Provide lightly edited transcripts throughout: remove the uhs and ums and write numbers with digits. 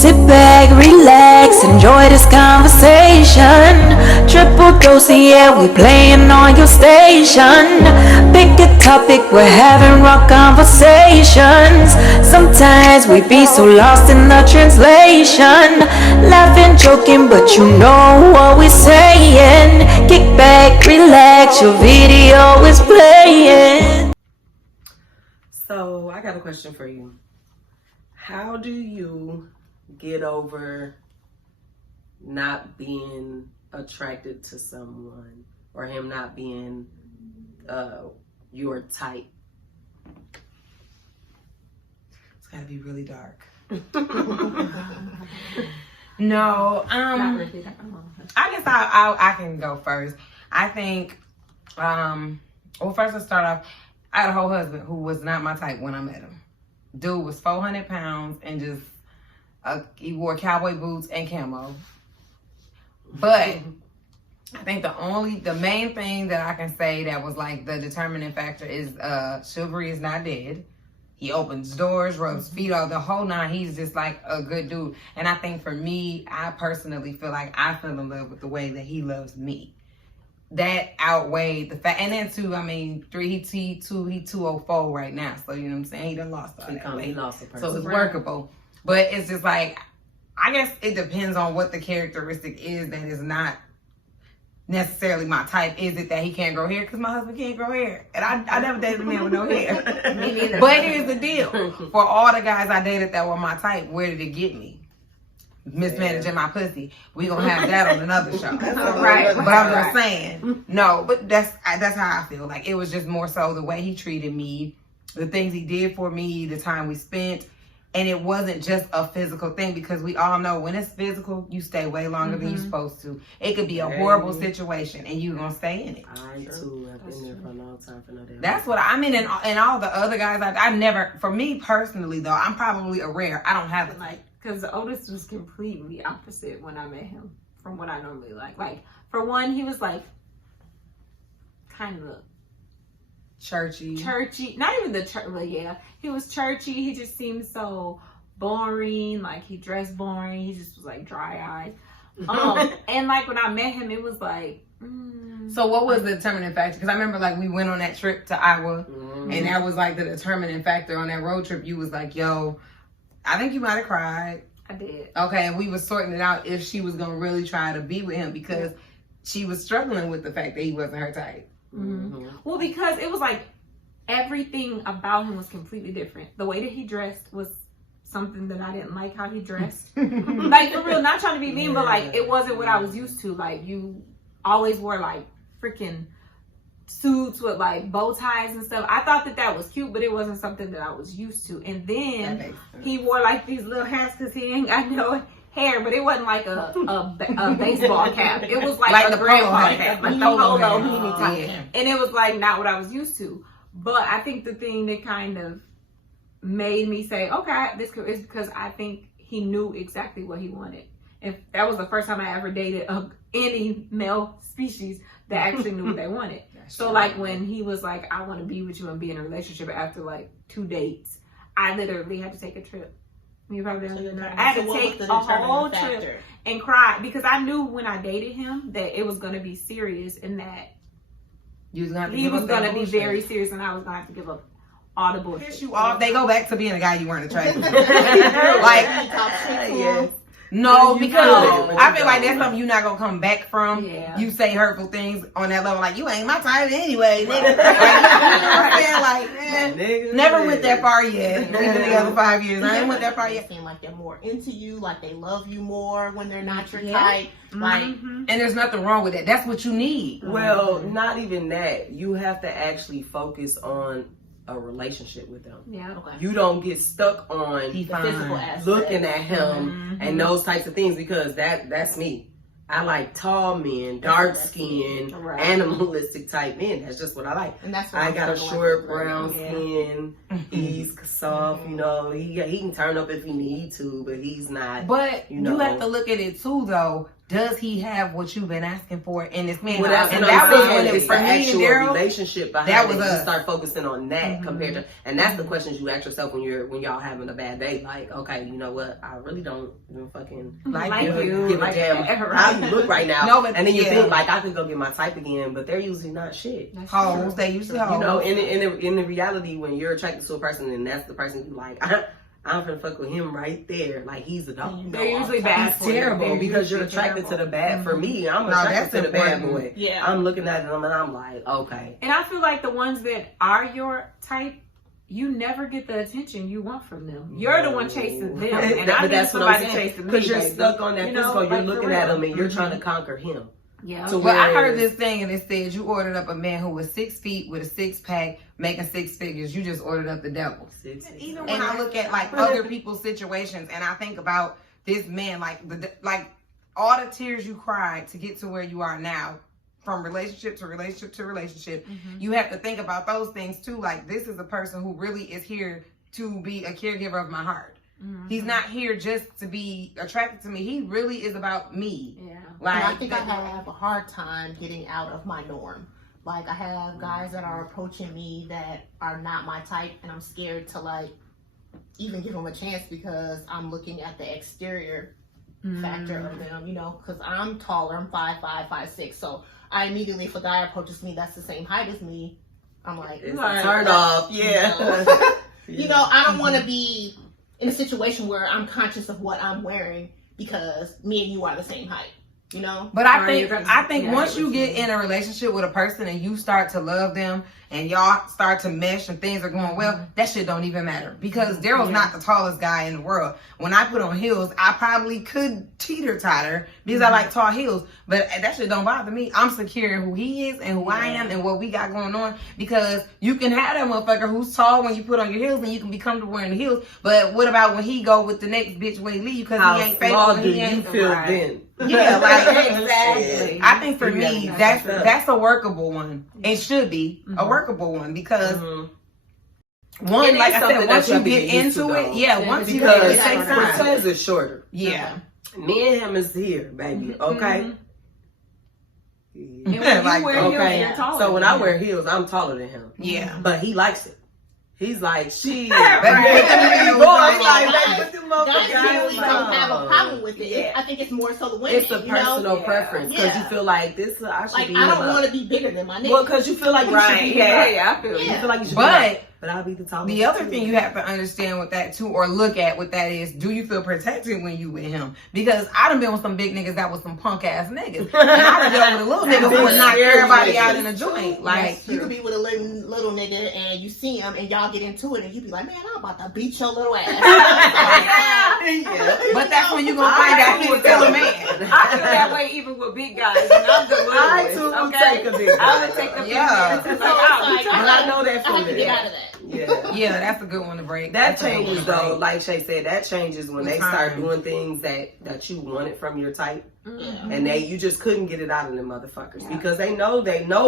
Sit back, relax, enjoy this conversation. Triple dose, yeah, we playing on your station. Pick a topic, we're having raw conversations. Sometimes we be so lost in the translation. Laughing, joking, but you know what we're saying. Kick back, relax, your video is playing. So, I got a question for you. How do you get over not being attracted to someone or him not being your type? It's gotta be really dark. No, I guess I can go first. I think, well, first let's start off. I had a whole husband who was not my type when I met him. Dude was 400 pounds and just he wore cowboy boots and camo. But I think the main thing that I can say that was like the determining factor is chivalry is not dead. He opens doors, rubs feet, all the whole nine. He's just like a good dude. And I think for me, I personally feel like I fell in love with the way that he loves me. That outweighed the fact, and then too, I mean, he 204 right now, so you know what I'm saying. He done lost all that weight, he lost a person. so it's workable. But it's just like, I guess it depends on what the characteristic is that is not necessarily my type. Is it that he can't grow hair? Because my husband can't grow hair, and I never dated a man with no hair. Me neither. But here's the deal: for all the guys I dated that were my type, where did it get me? Mismanaging my pussy. We gonna have that on another show. Right. But I'm just saying, no, but that's how I feel. Like, it was just more so the way he treated me, the things he did for me, the time we spent. And it wasn't just a physical thing, because we all know when it's physical, you stay way longer than you're supposed to. It could be a horrible situation and you're gonna stay in it. I too have been there for a long time for no damn. That's what I mean. And all the other guys, I never, for me personally though, I'm probably a rare. I don't have it. Like, because Otis was completely opposite when I met him from what I normally like. Like, for one, he was like kind of churchy. Not even the church, but yeah, he was churchy. He just seemed so boring. Like, he dressed boring. He just was like dry eyed. And like when I met him, it was like. So what was the determining factor? Because I remember like we went on that trip to Iowa, and that was like the determining factor on that road trip. You was like, yo, I think you might have cried. I did. Okay, and we was sorting it out if she was gonna really try to be with him, because she was struggling with the fact that he wasn't her type. Well, because it was like everything about him was completely different. The way that he dressed was something that I didn't like how he dressed. Like, for real, not trying to be mean, but like it wasn't what I was used to. Like, you always wore like freaking suits with like bow ties and stuff. I thought that was cute, but it wasn't something that I was used to. And then he wore like these little hats because he ain't got no hair, but it wasn't like a baseball cap. It was like a grandpa cap, like the polo beanie type. And it was like not what I was used to. But I think the thing that kind of made me say, okay, this is because I think he knew exactly what he wanted. And that was the first time I ever dated any male species that actually knew what they wanted. So like when he was like, I want to be with you and be in a relationship, after like 2 dates, I literally had to take a trip. You probably understand. I had to take a whole trip and cry, because I knew when I dated him that it was going to be serious, and that he was going to be very serious, and I was going to have to give up all the bullshit. They go back to being a guy you weren't attracted to. Like, no, because I feel like that's something you're not gonna come back from. Yeah. You say hurtful things on that level, like, you ain't my type anyway, nigga. Like, never went that far yet. We've been together 5 years. I ain't went that far yet. Seem like they're more into you, like they love you more when they're not your type. Like, and there's nothing wrong with that. That's what you need. Well, not even that. You have to actually focus on a relationship with them. Yeah. Okay. You don't get stuck on the physical aspect, looking at him and those types of things, because that's me. I like tall men, dark skin, animalistic type men. That's just what I like. And that's what I got a short brown skin. He's soft, you know. He can turn up if he need to, but he's not. But you have to look at it too, though. does he have what you've been asking for in this man? Well, that's and what that I'm was saying. when it It's for the me and actual Daryl. relationship behind That was it. You us. start focusing on that compared to, and that's the questions you ask yourself when y'all having a bad day. Like, okay, you know what? I really don't even fucking Like give you, a like damn ever. how you look right now. No, but and then you yeah. think like I could go get my type again, but they're usually not shit. Hoes, they usually hoes. You know, in the reality, when you're attracted to a person and that's the person you like, I'm gonna fuck with him right there. Like he's a dog. They're usually bad. He's terrible because you're attracted to the bad. For me, I'm attracted to the bad boy. Yeah. I'm looking at them and I'm like, okay. And I feel like the ones that are your type, you never get the attention you want from them. You're the one chasing them, and I But need that's what I'm somebody saying. chasing me. Because you're baby. stuck on that You know, physical. You're like, for looking at real. him and you're trying to conquer him. Yeah. So Well, I heard whereas- this thing and it said you ordered up a man who was 6 feet with a 6-pack making 6 figures. You just ordered up the devil. Even And I look at like other people's situations and I think about this man, like all the tears you cried to get to where you are now, from relationship to relationship to relationship. You have to think about those things too. Like this is a person who really is here to be a caregiver of my heart. He's not here just to be attracted to me. He really is about me. Yeah. Like And I think I have a hard time getting out of my norm. Like I have guys that are approaching me that are not my type, and I'm scared to like even give them a chance because I'm looking at the exterior factor of them, you know, because I'm taller, I'm 5'5", 5'6", so I immediately, if a guy approaches me that's the same height as me, I'm like, It's like, a turn off. Yeah. you know, I don't want to be in a situation where I'm conscious of what I'm wearing because me and you are the same height, you know? But I Right, think yeah, once I you get what get you in a relationship with a person and you start to love them and y'all start to mesh and things are going well, that shit don't even matter. Because Daryl's not the tallest guy in the world. When I put on heels, I probably could teeter-totter because I like tall heels. But that shit don't bother me. I'm secure in who he is and who I am and what we got going on. Because you can have that motherfucker who's tall when you put on your heels and you can be comfortable wearing the heels. But what about when he go with the next bitch when he leave because How he ain't faithful small and do he you ain't feel right. then? Yeah, like exactly. I think for You me, gotta that's match up. that's a workable one. It should be a workable one because one, It like is I something said, that once you you have to get get used to, into though. it, yeah, once you Because get it takes time. Cortez is shorter. Yeah, Me and him is here, baby. Okay. And when you Like, wear heels, Okay. you're taller So when than I him. wear heels, I'm taller than him. yeah. But he likes it. He's like, she. Right. Guys really don't have a problem with it. Yeah. I think it's more so the women. It's a you know? personal preference because you Yeah. feel like this. I should Like be. I don't him want up. to be bigger than my nigga. Well, because you feel like you should Right. be. Yeah, him up. yeah, I feel You you. feel like you should. But but I'll be the tallest. the other too. thing you have to understand with that too, or look at with that is, do you feel protected when you with him? Because I done been with some big niggas that was some punk ass niggas, and I done dealt with a little nigga who would knock everybody out in a joint. Like, you could be with a little nigga and you see him and y'all get into it and you be like, man, I'm about to beat your little ass. Yeah. but that's when you gonna find out he's still a man. I feel that way even with big guys, and I'm the little I ones, too will okay? take a big I would guy. take the big Yeah. man. So It's it's like, oh, like, But I know that I have to feeling. get out of that. Yeah. Yeah, that's a good one to break. That That's a good one changes to break. though, like Shay said, that changes when With they time. start doing things that you wanted from your type, Yeah. and you just couldn't get it out of them motherfuckers because they know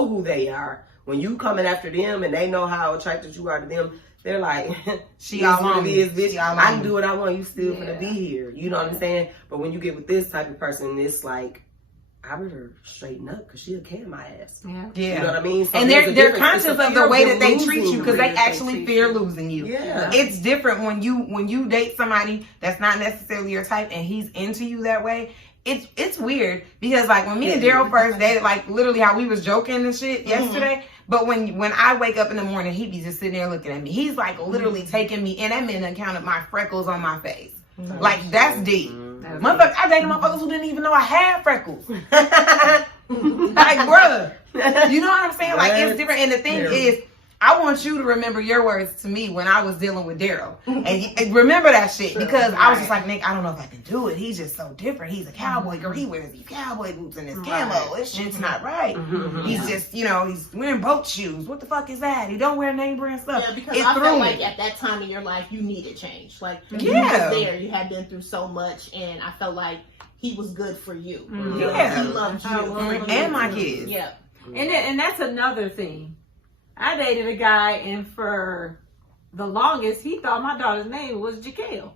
who they are. When you coming after them and they know how attracted you are to them, they're like, She "She all all on me, me. is bitch. She all I on can me." do what I want. You still Yeah. gonna be here. You know what I'm saying? But when you get with this type of person, it's like, I better straighten up because she'll can my ass. yeah. Yeah. You know what I mean? So And there's they're a they're difference. conscious It's a of the fear way them that they losing treat you the because way they that actually treat fear you. losing you. Yeah. It's different when you date somebody that's not necessarily your type and he's into you that way. It's weird because like when me and Daryl first dated, like literally how we was joking and shit yesterday. But when I wake up in the morning, he be just sitting there looking at me. He's like literally taking me, and that man done counted my freckles on my face. Like that's deep. Motherfucker, I dated motherfuckers who didn't even know I had freckles. Like, bruh. You know what I'm saying? Like, it's different. And the thing is, I want you to remember your words to me when I was dealing with Daryl. And remember that shit. Because I was just like, Nick, I don't know if I can do it. He's just so different. He's a cowboy girl. He wears these cowboy boots and his camo. This shit's not right. He's just, he's wearing boat shoes. What the fuck is that? He don't wear name brand stuff. Yeah, because It I threw felt me. like at that time in your life, you needed change. Like, you Yeah. was there. You had been through so much, and I felt like he was good for you. Yeah. He loved you. And my kids. Yeah. And that's another thing. I dated a guy, and for the longest, he thought my daughter's name was Jaquel.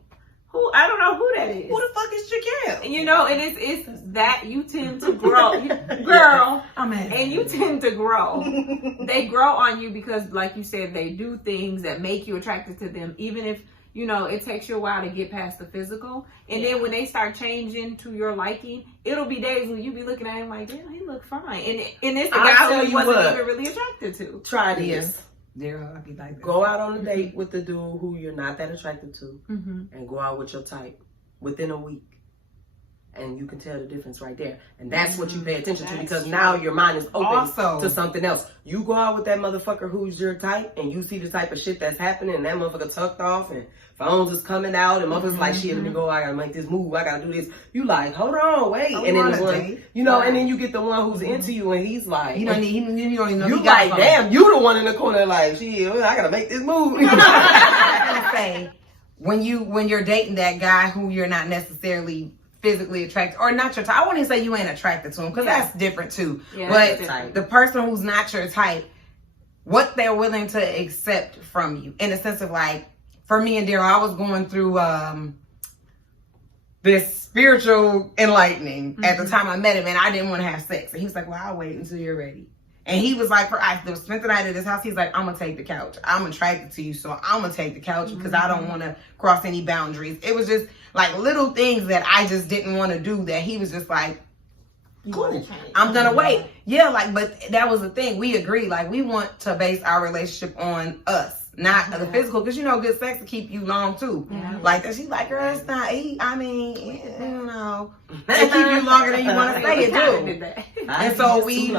Who I don't know who that is. Who the fuck is Jaquel? And, and it's that you tend to grow, girl, mad. and you tend to grow. They grow on you because, like you said, they do things that make you attracted to them, even if, you know, it takes you a while to get past the physical. And then when they start changing to your liking, it'll be days when you be looking at him like, damn, he look fine. And it's the guy who you wasn't even really attracted to. Try this. There, I'll be like that. Go out on a date with the dude who you're not that attracted to, Mm-hmm. and go out with your type within a week. And you can tell the difference right there. And that's what you pay attention to, because now your mind is open to something else. You go out with that motherfucker who's your type, and you see the type of shit that's happening, and that motherfucker tucked off, and phones is coming out, and motherfuckers like, shit, let me go, I gotta make this move, I gotta do this. You like, hold on, wait. And then the one, you know, and then you get the one who's into you, and he's like, you don't even know. You like, damn, you the one in the corner like, shit, I gotta make this move. I was gonna say, when you're dating that guy who you're not necessarily physically attracted, or not your type. I wouldn't say you ain't attracted to him, because that's different too. Yeah, but the person who's not your type, what they're willing to accept from you, in the sense of like, for me and Daryl, I was going through this spiritual enlightening at the time I met him, and I didn't want to have sex. And he was like, well, I'll wait until you're ready. And he was like, I spent the night at his house. He's like, I'm going to take the couch. I'm attracted to you, so I'm going to take the couch because I don't want to cross any boundaries. It was just like little things that I just didn't want to do, that he was just like, cool, I'm going to wait. Yeah, like, but that was the thing. We agreed. Like, we want to base our relationship on us, not the physical, because, you know, good sex will keep you long, too. Yeah. Like, that she's like, girl, it's not, I mean, you know, it keep you longer than you want to stay, it do. And so we...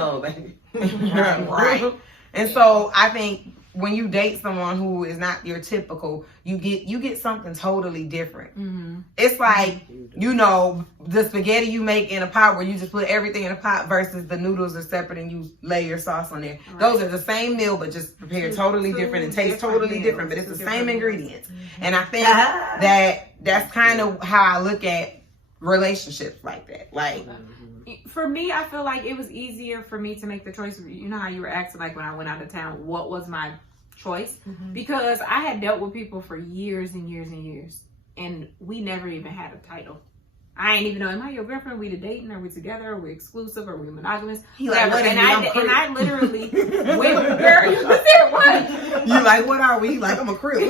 right. And so I think when you date someone who is not your typical, you get something totally different. Mm-hmm. It's like, you know, the spaghetti you make in a pot where you just put everything in a pot versus the noodles are separate and you lay your sauce on there. Right. Those are the same meal, but just prepared totally different and taste totally different, but it's the same ingredients. Mm-hmm. And I think that's kind of how I look at relationships like that. Like, for me, I feel like it was easier for me to make the choice. You know how you were asking, like, when I went out of town, what was my choice? Mm-hmm. Because I had dealt with people for years and years and years, and we never even had a title. I ain't even know, am I your girlfriend? Are we dating? Are we together? Are we exclusive? Are we monogamous? Like, what and I literally went, girl, you said what? You like, what are we? Like, I'm a crew.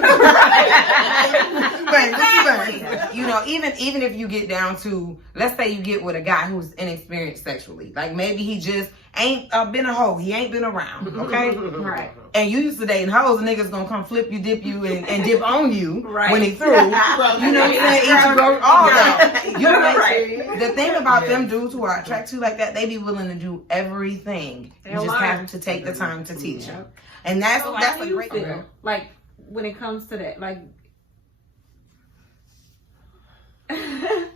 Exactly. You know, even if you get down to, let's say you get with a guy who's inexperienced sexually, like maybe he just ain't been a hoe, he ain't been around, okay? Right. And you used to dating hoes, and niggas gonna come flip you, dip you, and dip on you when he through. You know what I'm saying? Eat you, go, all that. You know what I'm saying? The thing about them dudes who are attracted to you like that, they be willing to do everything. You just have to take the time to teach them. And that's a great thing. Like, when it comes to that, like,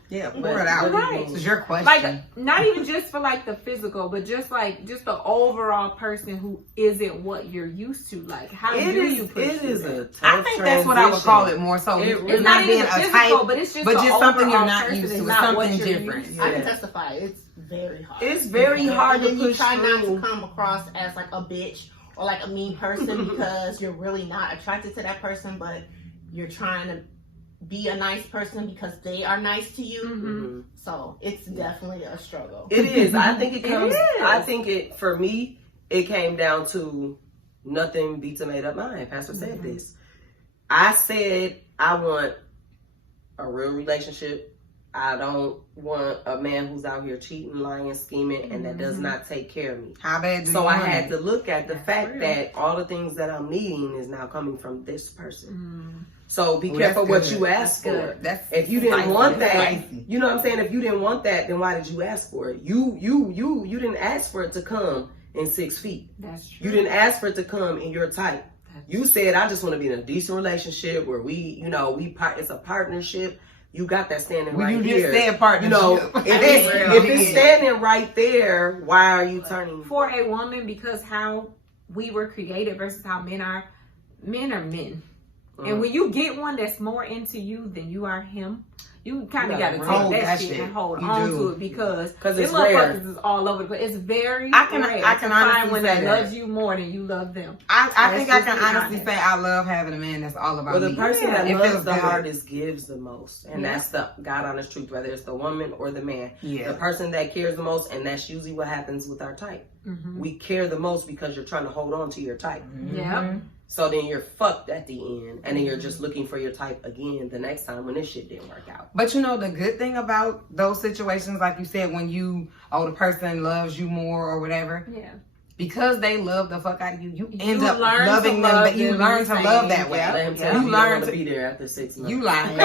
yeah, pour it out. Right. This is your question. Like, not even just for like the physical, but just the overall person who isn't what you're used to. Like, how do you push it is a tough I think that's what I would call it more so. It's not being a physical, type, but it's just something you're not used to. It's something different. Yeah. I can testify. It's very hard. It's very hard to push you try not through. to come across as like a bitch or like a mean person because you're really not attracted to that person, but you're trying to be a nice person because they are nice to you. Mm-hmm. So it's definitely a struggle. It is. I think it comes. I think for me, it came down to nothing beats a made up mind. Pastor said this. I said I want a real relationship. I don't want a man who's out here cheating, lying, scheming, and that does not take care of me. How bad do so you I want had it? to look at the fact that all the things that I'm needing is now coming from this person. So be careful what you ask for. If you didn't want that, you know what I'm saying? If you didn't want that, then why did you ask for it? You didn't ask for it to come in 6 feet. That's true. You didn't ask for it to come in your type. You said, I just want to be in a decent relationship where it's a partnership. You got that standing right here. You just said partnership. You know, if it's standing right there, why are you turning? For a woman, because how we were created versus how men are men. And when you get one that's more into you than you are him, you kind of got to hold take that that shit shit. and hold You on do. to it because it's them rare. motherfuckers is all over the place. It's very I can rare honestly to find one say that that. loves you more than you love them. I think I Let's can just be honestly honest. say I love having a man that's all about Well, the me. person that It loves feels the good. hardest gives the most. And Yeah. that's the God honest truth, whether it's the woman or the man. Yeah. The person that cares the most, and that's usually what happens with our type. Mm-hmm. We care the most because you're trying to hold on to your type. Yep. So then you're fucked at the end, and then you're just looking for your type again the next time when this shit didn't work out. But you know, the good thing about those situations, like you said, when the person loves you more or whatever, Yeah. because they love the fuck out of you, you end You up learn to loving them, love but you them learn the to same. love that way. Yeah. Let him tell You you you learn want to to be there after 6 months. You lying.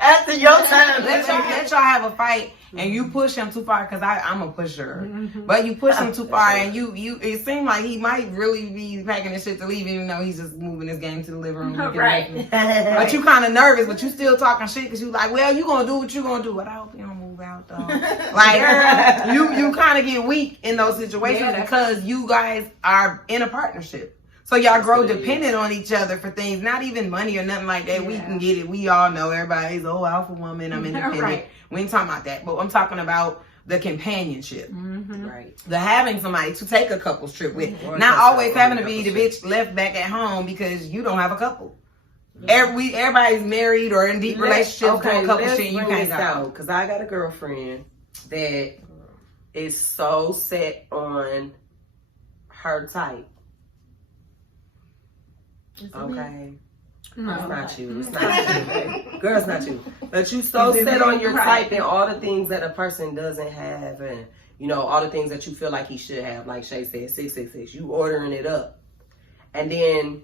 After your time. Let y'all have a fight and you push him too far, because I'm a pusher. Mm-hmm. But you push him too far and you it seems like he might really be packing his shit to leave, even though he's just moving his game to the living room. Right. But you kind of nervous, but you still talking shit because you like, well, you gonna do what you gonna do, but I hope you don't move out though. Like, you kind of get weak in those situations because you guys are in a partnership. So y'all grow dependent on each other for things, not even money or nothing like that. We can get it. We all know everybody's, alpha woman, I'm independent. Right. We ain't talking about that, but I'm talking about the companionship. Mm-hmm. Right. The having somebody to take a couple's trip with. Or Not just always a having to be the couple's bitch left back at home because you don't have a couple. Everybody's married or in deep relationships doing couple shit and you can't go. Because I got a girlfriend that is so set on her type. Okay. No. It's not you. It's not you. Girl, it's not you. But you so set on your type and all the things that a person doesn't have, and all the things that you feel like he should have, like Shay said, 666. You ordering it up. And then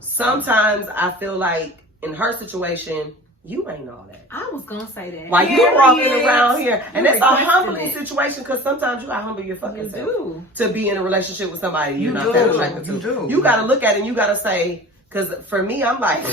sometimes I feel like in her situation, you ain't all that. I was gonna say that. Like you're walking around here, and it's a requesting humbling it. situation because sometimes you gotta humble your fucking You self do. to be in a relationship with somebody you're You not do. that attracted to. You do. You gotta look at it and you gotta say, because for me, I'm like,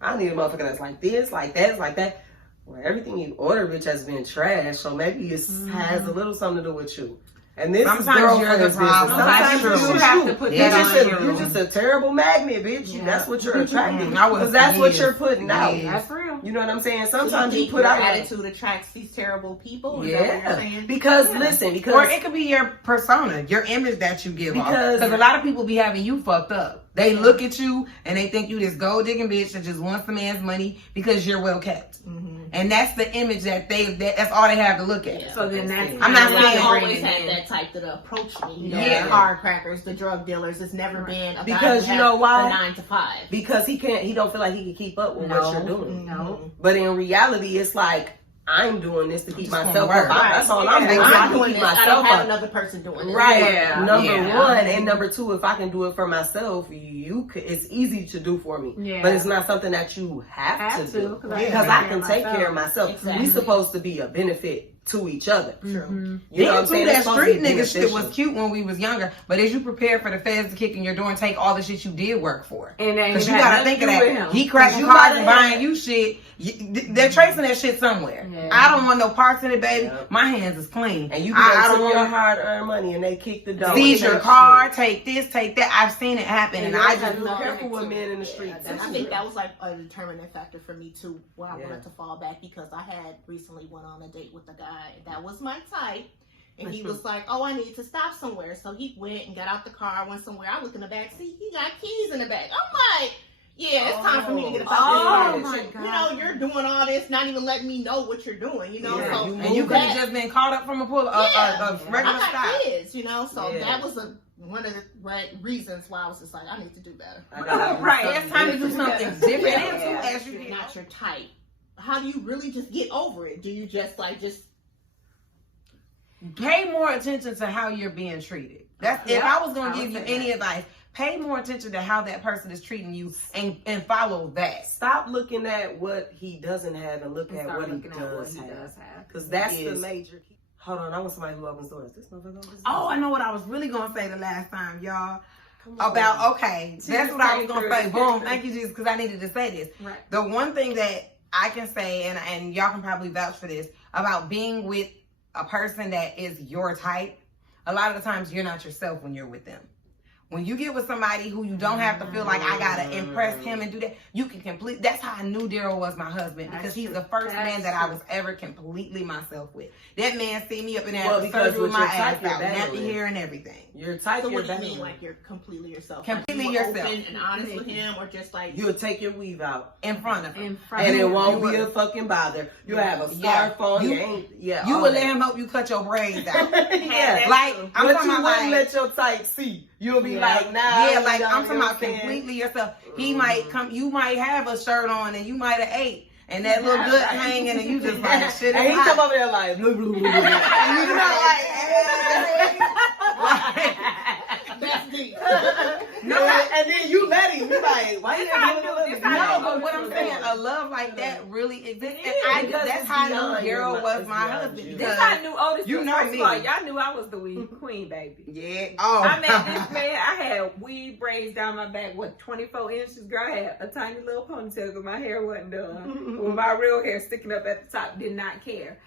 I need a motherfucker that's like this, like that, like that. Well, everything you order, bitch, has been trash, so maybe it has a little something to do with you. And this Sometimes is you're the girlfriend's problem. business. Sometimes That's true. you have to put that on you. You're just a terrible magnet, bitch. Yeah. That's what you're attracting. I was Because that's what years. you're putting out. Years. That's real. You know what I'm saying? So Sometimes you think put your out attitude attracts these terrible people. Is that what you're yeah, saying? because listen, because Or it could be your persona, your image that you give off. Because- Because a lot of people be having you fucked up. They look at you and they think you this gold digging bitch that just wants the man's money because you're well kept. And that's the image that's all they have to look at. Yeah. So then that's I'm not And saying I bring always it had in. that type that approach me. Yeah. The card crackers, the drug dealers. It's never been a guy Because who you has know why? the 9 to 5. because he don't feel like he can keep up with what you're doing. No. But in reality, it's like I'm doing this to keep just myself gonna up. work. That's all I'm Yeah. doing. I'm I can doing keep this. I don't myself have up. another person doing this. Right. Yeah. Number Yeah. one, and number two, if I can do it for myself, it's easy to do for me. Yeah. But it's not something that you have to do. because Because I can take care of myself. Exactly. We supposed to be a benefit to each other. True. You know what I'm Then too, saying? that It's supposed to street be nigga shit was beneficial. cute when we was younger. But as you prepare for the feds to kick in your door and take all the shit you did work for. And then Because it you had gotta nothing think of to do with that. him. He cracking You cars gotta and have- buying you shit. They're tracing that shit somewhere. Yeah. I don't want no parts in it, baby. Yeah. My hands is clean. And you I took don't your want hard-earned money and they kick the door. seize and your take car, take this, take that. I've seen it happen, and you I have just to be careful with men in the streets. And I think that was like a determining factor for me too, where I Yeah. wanted to fall back, because I had recently went on a date with a guy that was my type. And he was like, oh, I need to stop somewhere. So he went and got out the car, went somewhere. I look in the back seat, he got keys in the back. I'm like, yeah, it's time for me to get up out Oh this my bitch. God. You know, you're doing all this, not even letting me know what you're doing, you know? Yeah, So, you and you could have just been caught up from a pull, a regular I got stop. kids, you know? So Yeah. that was one of the reasons why I was just like, I need to do better. I gotta do Right, something it's time to do different. something different. Yeah. And too, as If you you're get not your type, how do you really just get over it? Do you just pay more attention to how you're being treated. That's if I was gonna give you any advice, pay more attention to how that person is treating you and follow that. Stop looking at what he doesn't have and look at Start what he looking at what does he have. does have. Because that's It the is. major key. Hold on, I want somebody who opens doors. This motherfucker opens Oh, doors. I know what I was really gonna say the last time, y'all. Come on. About that's what I was gonna say. Boom, thank you, Jesus, because I needed to say this. Right. The one thing that I can say, and y'all can probably vouch for this, about being with a person that is your type, a lot of the times you're not yourself when you're with them. When you get with somebody who you don't have to feel like I gotta impress him and do that, you can complete. That's how I knew Daryl was my husband, because he's the first man that I was ever completely myself with. That man see me up in there surgery with my ass out, nappy hair and everything. You're tight. So what do you mean, like you're completely yourself? Completely like you were yourself. open and honest with him, or just like you'll take your weave out in front of him, and it won't be a fucking bother. You'll have a scarf on. You will let him help you cut your braids out. Yeah, like I'm but talking you about, wouldn't like, let your type see. You'll be like, nah. Yeah, like I'm talking about completely yourself. He might come. You might have a shirt on and you might have ate. And that little good hanging, and you just like shit. And he come over there like, blah, blah, blah, blah. And you know, like, that's deep. No, and then you let him. You like, why you doing this? No, but what I'm saying, a love like that really exists. And that's how I knew Daryl was my husband. This I knew Otis. You know first me. of all, y'all knew I was the weed queen, baby. Yeah. Oh. I met this man. I had weed braids down my back. What, 24 inches? Girl, I had a tiny little ponytail because my hair wasn't done. With my real hair sticking up at the top, did not care.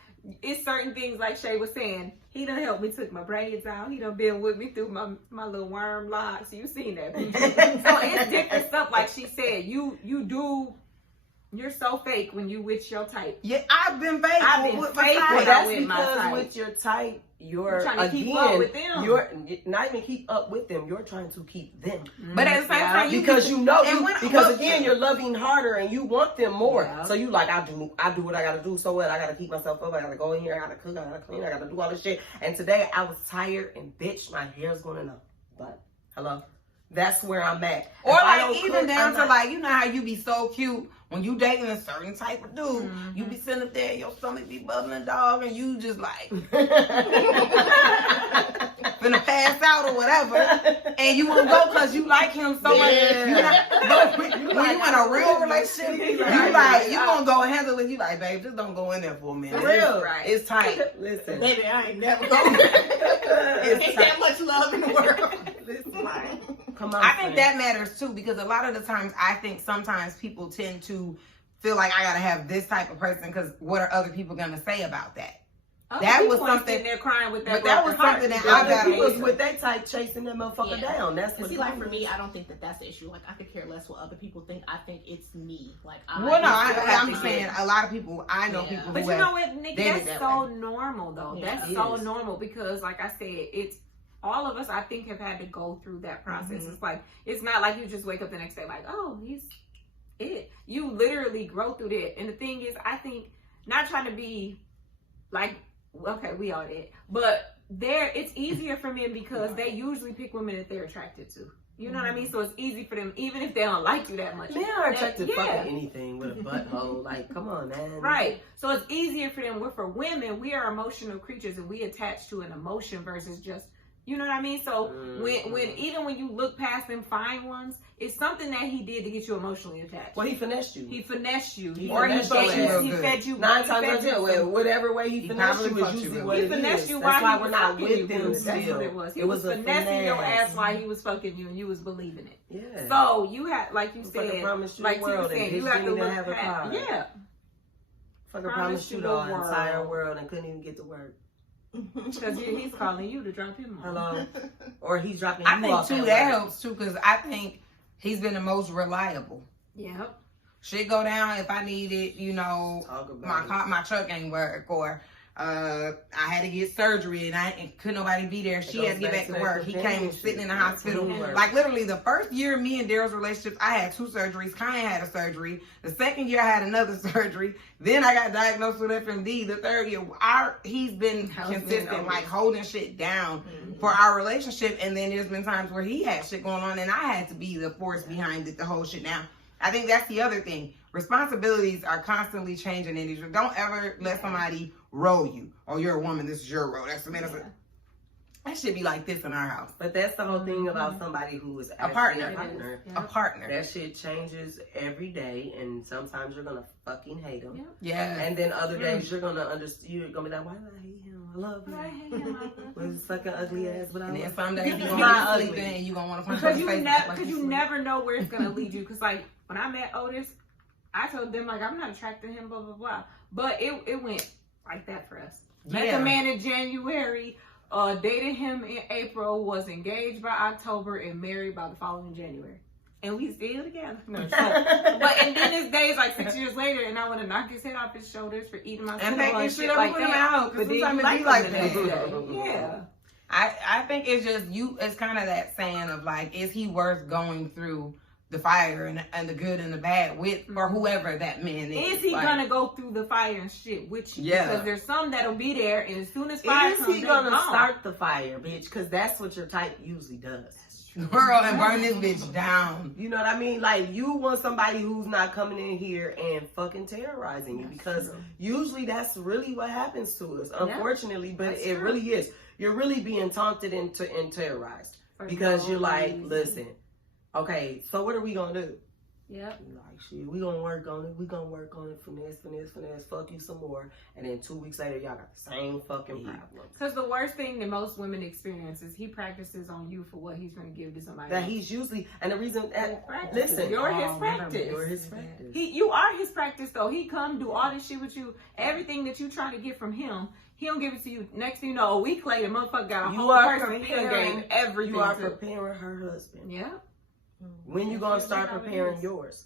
It's certain things like Shay was saying. He done helped me took my braids out. He done been with me through my little worm locks. You seen that picture. So it's different stuff. Like she said, you're so fake when you with your type. Yeah, I've been fake. I've been with fake. my type. Well, that's with my because type. with your type, you're trying to again, keep up with them. You're not even keep up with them. You're trying to keep them. But at the same time, because you know, because again, them. you're loving harder and you want them more. Yeah. So you like, I do what I gotta do. So what? I gotta keep myself up. I gotta go in here. I gotta cook. I gotta clean. I gotta do all this shit. And today I was tired and bitch, my hair's going up. But hello, that's where I'm at. Or If I like don't even cook, down I'm to not- like, you know how you be so cute when you dating a certain type of dude. You be sitting up there, your stomach be bubbling, dog, and you just like finna pass out or whatever, and you won't go because you like him so much. But when you in a real relationship, you gonna go and handle it. You like, babe, just don't go in there for a minute. For real, Right. It's tight. Listen, Baby, I ain't never going. Ain't that much love in the world. come on. I think that matters too, because a lot of the times I think sometimes people tend to feel like I gotta have this type of person because what are other people gonna say about that? That was something they're crying with that. But that was something that I Other got people's with their type chasing that motherfucker Yeah. down. That's And what see, like for me, I don't think that that's the issue. Like I could care less what other people think. I think it's me. Like Well, no, I'm just saying a lot of people. I know Yeah. people who But you have. know what, Nikki? dated That's that so way. normal, though. Yeah, That's it so is. normal because, like I said, it's all of us. I think have had to go through that process. It's like it's not like you just wake up the next day like, oh, he's it. You literally grow through that. And the thing is, I think not trying to be like, okay, we all did, but it's easier for men because they usually pick women that they're attracted to. You know what I mean? So it's easy for them, even if they don't like you that much. men are attracted to Yeah. fucking anything with a butthole. Like, come on, man. Right. So it's easier for them. For women, we are emotional creatures and we attach to an emotion versus just, you know what I mean? So even when you look past them fine ones, it's something that he did to get you emotionally attached. Well, he finessed you. He finessed you. He Or he finessed fed your you. ass He good. fed you. 9 he times fed out of 10, you well, whatever way he He finessed probably you fucked is you usually good. what He it finessed is. you That's while why he we're was not fucking with you. them That's what still. it was. He It was was a finessing your finesse. ass while he was fucking you and you was believing it. Yeah. So you had, like you Fucking said, promised you like the you were world saying, and you bitch have to didn't even look have a past. car. Yeah. Fucking promised promised you you the the entire world. world and couldn't even get to work. Because he's calling you to drop him off. Hello? Or he's dropping I you think off too at that work. helps too, because I think he's been the most reliable. Yep. Shit go down if I need it, you know, Talk about my truck ain't work, or I had to get surgery and couldn't nobody be there. She goes had to get back back to to that work. He came companionship. sitting in the That's hospital. teamwork. Like literally the first year me and Daryl's relationship, I had 2 surgeries. Kanye had a surgery. The second year I had another surgery. Then I got diagnosed with FMD. The third year, he's been consistent, like holding shit down for our relationship. And then there's been times where he had shit going on and I had to be the force behind it to hold shit down. I think that's the other thing. Responsibilities are constantly changing in these. Don't ever let somebody roll you. Oh, you're a woman. This is your role. That's the man. That should be like this in our house. But that's the whole thing about somebody who is A partner. actually a partner. A partner. That shit changes every day, and sometimes you're gonna fucking hate him. Yeah. And then other days you're gonna understand. You're gonna be like, why did I hate him? I love him. With his fucking ugly ass, but I And love then some days you're He's going not to sleep ugly. and you're going to want to punch Because him you, in the face. because you never know where it's going to lead you. Because, like, when I met Otis, I told them, like, I'm not attracted to him, blah, blah, blah. But it went like that for us. Met Yeah. the man in January. dated him in April, was engaged by October, and married by the following January. And we still together. No, and then his days like 6 years later, and I want to knock his head off his shoulders for eating my And cereal making and sure shit that like put him that. out. But Because then sometimes you it like be him like the that. next day. Yeah. I think it's just it's kind of that saying of like, is he worth going through the fire and the good and the bad with, or whoever that man is? Is he like, gonna go through the fire and shit with you? Yeah. Because there's some that'll be there, and as soon as fire Is comes, he they gonna gone. start the fire, bitch? Because that's what your type usually does. girl, and burn this bitch down. You know what I mean? Like, you want somebody who's not coming in here and fucking terrorizing you, because usually that's really what happens to us, unfortunately. But That's it true. really is. You're really being taunted and terrorized For because no you're like, reason. listen, okay, so what are we gonna do? Yep. Like, shit, we gonna work on it. We gonna work on it. Finesse. Fuck you some more. And then 2 weeks later, y'all got the same fucking problem. Because the worst thing that most women experience is he practices on you for what he's going to give to somebody That else. he's usually, and the reason, Practice. listen, You're his practice. you're his practice. You are his practice though. He come do all this shit with you. Everything that you try to get from him, he don't give it to you. Next thing you know, a week later, motherfucker got a You whole are person. He done preparing- gave everything You are to. preparing her husband. Yeah. When you gonna start preparing yours?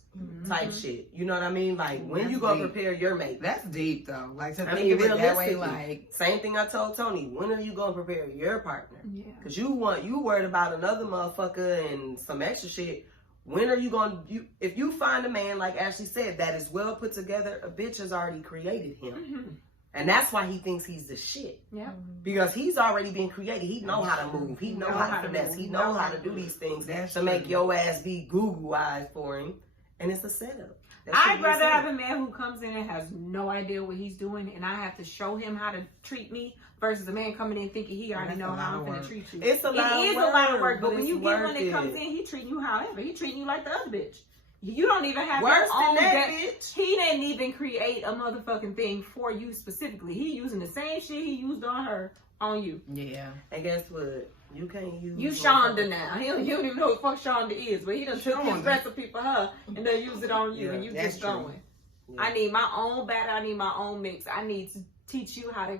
Type shit. You know what I mean? Like, when That's you gonna deep. prepare your mate? That's deep though. Like, to I think mean, of it that way, realistically, like, same thing I told Tony. When are you gonna prepare your partner? Yeah. Cause you worried about another motherfucker and some extra shit. When are you gonna, if you find a man, like Ashley said, that is well put together, a bitch has already created him. Mm-hmm. And that's why he thinks he's the shit. Yeah. Because he's already been created. He know how to move. He know how to finesse. He know how to do these things That's to make true. your ass be Google eyes for him. And it's a setup. That should I'd be rather setup. have a man who comes in and has no idea what he's doing, and I have to show him how to treat me, versus a man coming in thinking he already That's know a how lot I'm of going to work. treat you. It's a lot of It is work, a lot of work, but but when it's you get one worth that comes it. in, he treating you however. He treating you like the other bitch. You don't even have Worse your own than that, de- bitch. He didn't even create a motherfucking thing for you specifically. He using the same shit he used on her on you. yeah. And guess what? You can't use You Shonda now. You don't even know what the fuck Shonda is, but he done took his Shonda. recipe for her and then use it on you, Yeah, and you that's just true. going. Yeah. I need my own batter. I need my own mix. I need to teach you how to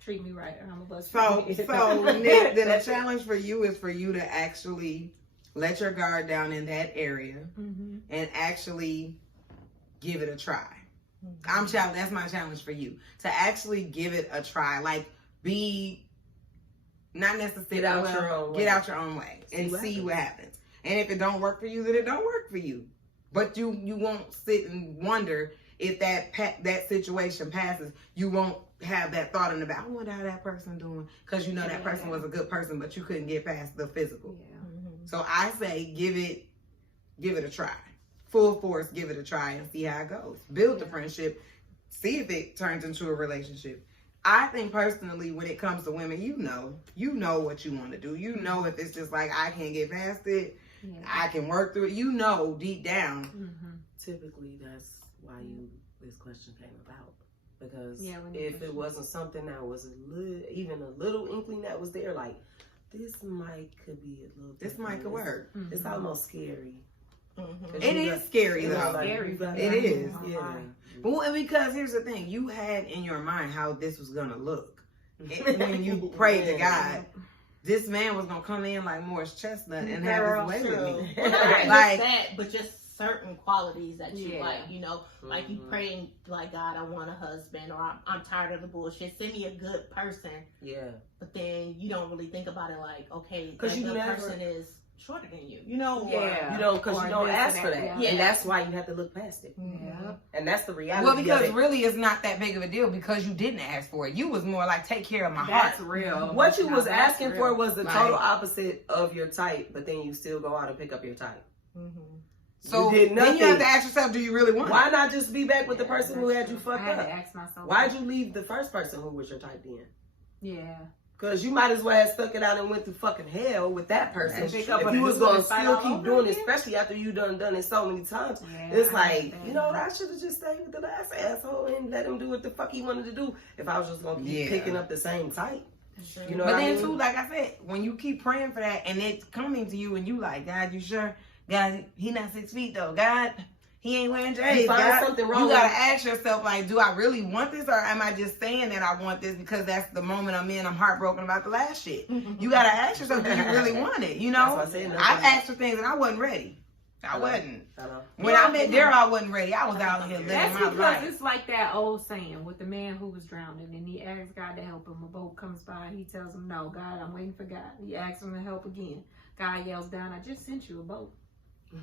treat me right, and I'm a bust. So Nick, then the challenge for you is for you to actually let your guard down in that area Mm-hmm. and actually give it a try. That's my challenge for you, to actually give it a try. Like, be not necessarily Get out your own way. get out your own way and see what happens. And if it don't work for you, then it don't work for you. But you won't sit and wonder if that situation passes. You won't have that thought in the back. I wonder how that person doing, because you know that person was a good person, but you couldn't get past the physical. Yeah. So I say give it a try. Full force, give it a try and see how it goes. Build the friendship, see if it turns into a relationship. I think personally, when it comes to women, you know what you want to do. You know if it's just like, I can't get past it, Yeah. I can work through it. You know deep down. Mm-hmm. Typically, that's why this question came about. Because Yeah, when you if question. it wasn't something that was even a little inkling that was there, like, this could be a little This might could work. It's Mm-hmm. almost scary. It is scary You know, though. like, Scary. you gotta- It is. Yeah. But because here's the thing, you had in your mind how this was gonna look. When you prayed to God, this man was gonna come in like Morris Chestnut and have his way with me. Well, not just Like- that, but just certain qualities that you Yeah. like, you know, like you praying like, God, I want a husband, or I'm tired of the bullshit. Send me a good person. Yeah. But then you don't really think about it like, okay, 'Cause that you good never- person is shorter than you, you know? Yeah. You don't, because Or you don't this or ask for that, that. yeah. And that's why you have to look past it. Yeah. And that's the reality Well, of because it. really it's not that big of a deal because you didn't ask for it. You was more like, take care of my That's heart. real. What you Now, was that's asking real. for was the Like- total opposite of your type, but then you still go out and pick up your type. So You did then you have nothing. to ask yourself, do you really want Why it? not just be back with the person who had you I fucked had to up? ask myself. Why'd you leave the first person who was your type then? Yeah. Because you might as well have stuck it out and went through fucking hell with that person. That's If true. you was going to Fight still all keep over doing it, again? especially after you done it so many times. Yeah, It's I like, understand. you know what, I should have just stayed with the last asshole and let him do what the fuck he wanted to do if I was just going to keep Yeah. picking up the same type. You know But what I then mean? too, like I said, when you keep praying for that and it's coming to you and you like, God, you sure? God, he not 6 feet though. God, he ain't wearing J's. You find something wrong You gotta with- ask yourself, like, do I really want this, or am I just saying that I want this because that's the moment I'm in? I'm heartbroken about the last shit. You gotta ask yourself, do you really want it? You know, That's what I said, I've asked for things and I wasn't ready. I wasn't. I know. When I met Daryl, I wasn't ready. I was out here living That's my because life. it's like that old saying with the man who was drowning and he asked God to help him. A boat comes by, he tells him, no, God, I'm waiting for God. He asks him to help again. God yells down, I just sent you a boat.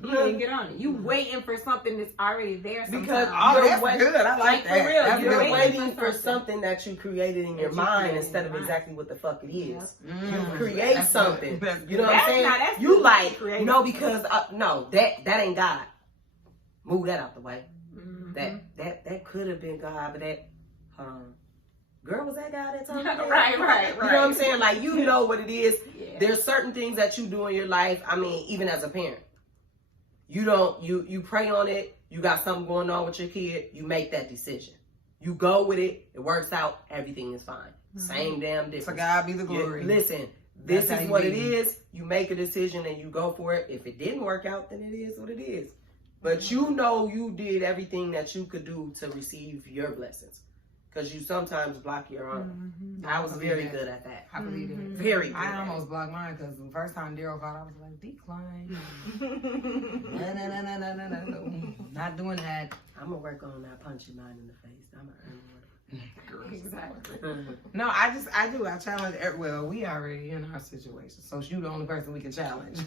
You didn't get on it. You waiting for something that's already there sometimes. Because Oh, that's wait- good. I like for that. real, That's You're good. waiting for something that you created in your you mind created instead in of your exactly what the fuck it is. Mm. You create That's something. good. That's You know good. what I'm That's saying? not- that's You good. like, Creative. no, because no, that ain't God. Move that out the way. Mhm. That could have been God, but that girl, was that God that told me that? Right. You know what I'm saying? Like, you know what it is. Yeah. There's certain things that you do in your life. I mean, even as a parent, you pray on it. You got something going on with your kid. You make that decision. You go with it. It works out. Everything is fine. Same damn difference. To God be the Yeah, glory. listen, this That's how is you what be. it is. You make a decision and you go for it. If it didn't work out, then it is what it is. But you know you did everything that you could do to receive your blessings. Because you sometimes block your own. Mhm. I was very good at that. I believe it. Very good. I almost blocked mine because the first time Daryl called, I was like, decline. No. Not doing that. I'm going to work on not punching mine in the face. I'm going to earn Exactly. more. No, I do. I challenge. Well, we already in our situation, so you the only person we can challenge.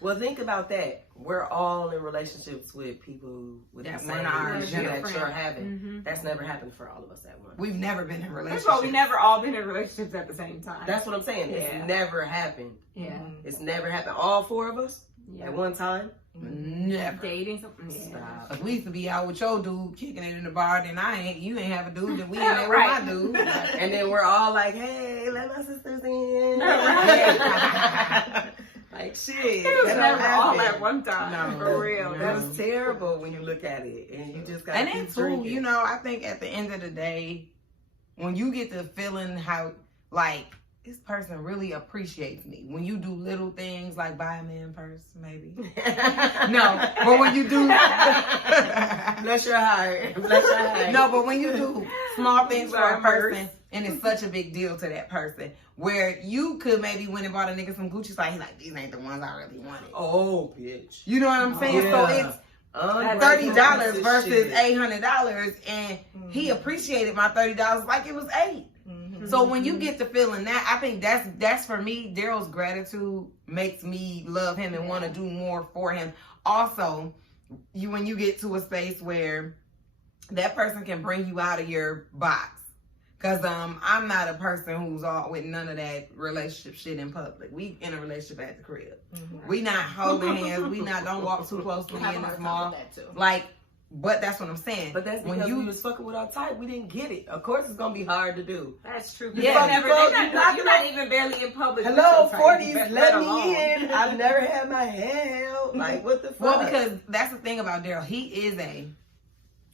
Well, think about that. We're all in relationships with people with That the same weren't ours, issue that different. you're having. Mhm. That's never happened for all of us at once. We've never been in First relationships. of all, we never all been in relationships at the same time. That's what I'm saying. Yeah. It's never happened. yeah. It's never happened. All four of us Yeah. at one time. Never. Dating something. Yeah. Stop. Cause we used to be out with your dude kicking it in the bar, then you ain't have a dude, then we in there Right. with my dude. And then we're all like, hey, let my sisters in. Right. Like, shit. It was that never don't all happen. at one time. No. For real. No. That was terrible when you look at it. And you just got to And keep then too, drinking. you know, I think at the end of the day, when you get the feeling how, like, this person really appreciates me. When you do little things like buy a man purse, maybe. No, but when you do, Bless your heart. Bless your heart. no, but when you do small things for a Buy a purse. person, and it's such a big deal to that person, where you could maybe went and bought a nigga some Gucci, like he's like, these ain't the ones I really wanted. Oh, bitch. You know what I'm saying? So Yeah. it's $30 $30 versus $800, and he appreciated my $30 like it was $8. So when you get the feeling that, I think that's for me. Daryl's gratitude makes me love him and want to do more for him. Also, when you get to a space where that person can bring you out of your box. Cause I'm not a person who's all with none of that relationship shit in public. We in a relationship at the crib. We not holding hands. We not don't walk too close to me in this mall. Like, but that's what I'm saying. But that's when because you we was fucking with our type. We didn't get it. Of course, it's gonna be hard to do. That's true. Yeah. You're not even barely in public. with Hello, your type, 40s, let alone. me in. I've never had my hand held. Like, what the fuck? well, because that's the thing about Daryl. He is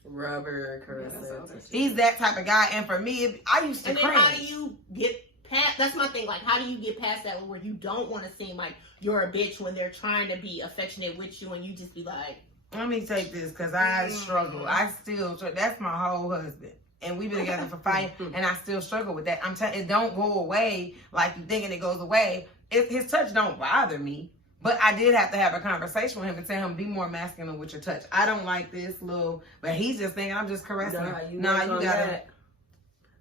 rubber caressing. he's that type of guy. And for me, I used to And then how do cringe. you get past, that's my thing, like how do you get past that where you don't want to seem like you're a bitch when they're trying to be affectionate with you and you just be like, Let me take this because I struggle. I still that's my whole husband. And we've been together for 5 years, and I still struggle with that. I'm telling it don't go away like you thinking it goes away. His touch don't bother me, but I did have to have a conversation with him and tell him be more masculine with your touch. I don't like this little, but he's just thinking I'm just caressing him. You gotta that.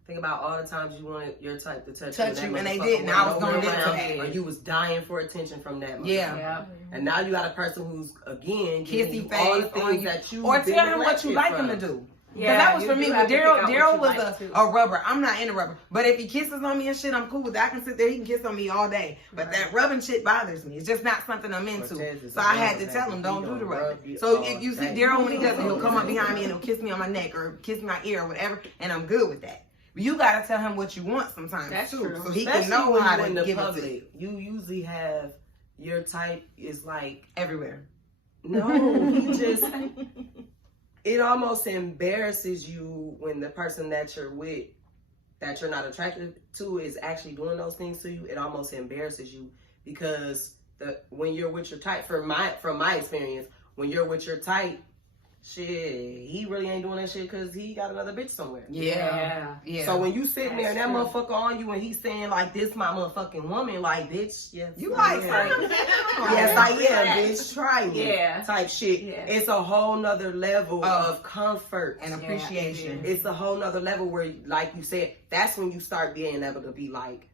Think about all the times you wanted your type to touch you, and they motherfucker didn't. I was went gonna get to around, that. or you was dying for attention from that motherfucker. Yeah. And now you got a person who's again giving Kissy you all the face on things you, that you or tell him what you like him to do. Because that was for me. But Daryl was a rubber. I'm not into rubber. But if he kisses on me and shit, I'm cool with that. I can sit there. He can kiss on me all day. But that rubbing shit bothers me. It's just not something I'm into. So I had to tell him, don't do the rubbing. So if you see Daryl when he does it, he'll come up behind me and he'll kiss me on my neck or kiss my ear or whatever. And I'm good with that. But you got to tell him what you want sometimes, That's too. true. So he Especially can know when how you're in to the give it to public. you. You usually have your type is like Everywhere. no, he just it almost embarrasses you when the person that you're with, that you're not attracted to, is actually doing those things to you. It almost embarrasses you because when you're with your type, from my experience, when you're with your type, shit, he really ain't doing that shit because he got another bitch somewhere. Yeah. So when you sitting there and that That's true. motherfucker on you and he's saying like, this my motherfucking woman, like, bitch, yes. You I like am. something? Yes, I am, bitch. Try me. Yeah. Type shit. Yeah. It's a whole nother level of comfort. And appreciation. It's a whole nother level where, like you said, that's when you start being able to be like,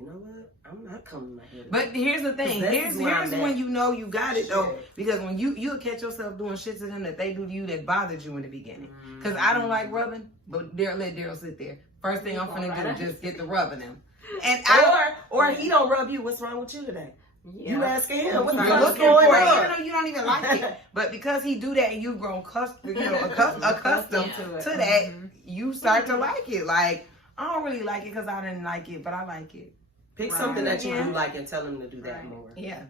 you know what? I'm not coming my head. But here's the thing. Here's when you know you got it though. Shit. Because when you'll catch yourself doing shit to them that they do to you that bothered you in the beginning. Because I don't like rubbing, but let Daryl sit there. First thing I'm finna do is just get to rubbing him. And or he don't rub you. What's wrong with you today? You asking him what's You're going looking for it, on? even though you don't even like it. But because he do that and you've grown accustomed to that, you start to like it. Like, I don't really like it because I didn't like it, but I like it. Pick something that you do like and tell him to do that more. Yeah.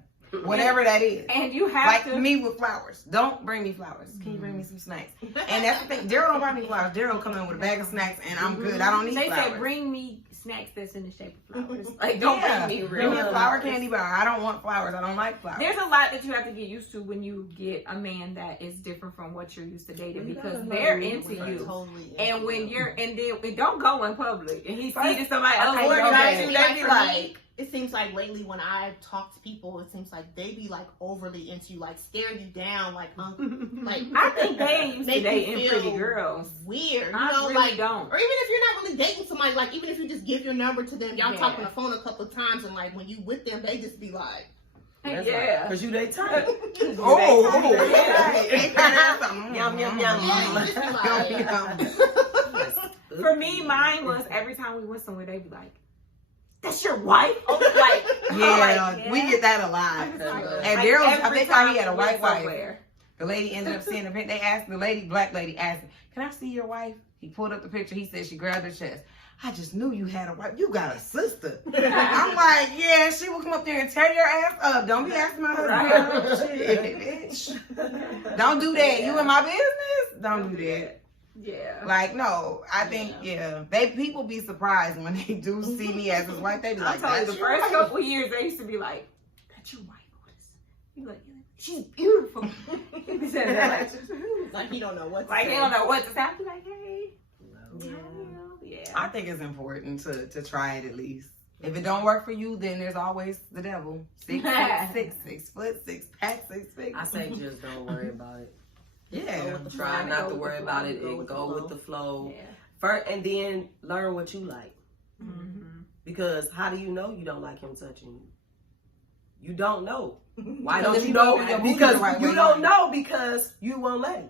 Whatever that is. And you have Like to. me with flowers. Don't bring me flowers. Can you bring me some snacks? And that's the thing. Daryl don't buy me flowers. Daryl come in with a bag of snacks and I'm good. I don't need They flowers. say bring me snacks that's in the shape of flowers. Like, don't bring me Bring me a real flower flowers. candy bar. I don't want flowers. I don't like flowers. There's a lot that you have to get used to when you get a man that is different from what you're used to dating because they're into you. Totally. And when you're, and then it don't go in public and he's seeing somebody else. Okay, or but okay. actually, they be for like- me, it seems like lately when I talk to people, it seems like they be like overly into you, like stare you down, like like I think they ain't used to make you dating feel pretty girls. weird. You I know, really like don't. or even if you're not really dating somebody, like even if you just give your number to them, y'all Yeah. talk on the phone a couple of times, and like when you with them, they just be like, Yeah. Because you they type. Yum, yum, yeah, just be like, For me, mine was every time we went somewhere, they'd be like, "That's your wife?" Like, Yeah, we get that a lot. And Daryl, I every think time he had a we white went wife. somewhere. The lady ended up seeing the picture. They asked the lady, black lady, asked him, "Can I see your wife?" He pulled up the picture. He said she grabbed her chest. I just knew you had a wife. You got a sister. I'm like, yeah, she will come up there and tear your ass up. Don't be asking my husband. Shit, bitch. Don't do that. You in my business? Don't do that. Yeah. Like, no, I think, people be surprised when they do see me as his wife. They be I'm like, telling you, that's the your first wife. couple years, they used to be like, "That's your wife." You like, she's beautiful. He said that like he don't know what. like they don't know what to say. I'd be like, "Hey, yeah." I think it's important to try it at least. If it don't work for you, then there's always the devil. 6 foot, 6 pack, 6 feet. I say just don't worry about it. Yeah. Try not to worry about it and go with the flow. First, and then learn what you like. Because how do you know you don't like him touching you? You don't know. Why Because don't if you you know? go your Because booty the right you way, don't you know because you won't let him.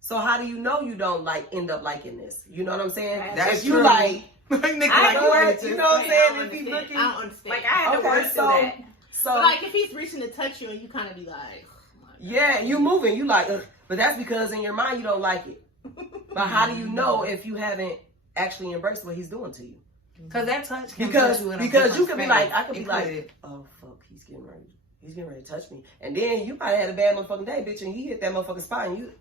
So how do you know you don't like end up liking this? You know what I'm saying? That's if you true. like, Nigga, I like know you what, ready to- you know what I'm saying? If he's looking, I don't understand. Like I had to Okay, work through so- that. so like if he's reaching to touch you and you kind of be like, yeah, you moving, you like, ugh. But that's because in your mind you don't like it. But how do you know if you haven't actually embraced what he's doing to you? Cause that touch can Because put you in a you different could be space. like, I could be It like, oh fuck, he's getting ready to touch me, and then you probably had a bad motherfucking day, bitch, and he hit that motherfucking spot, and you,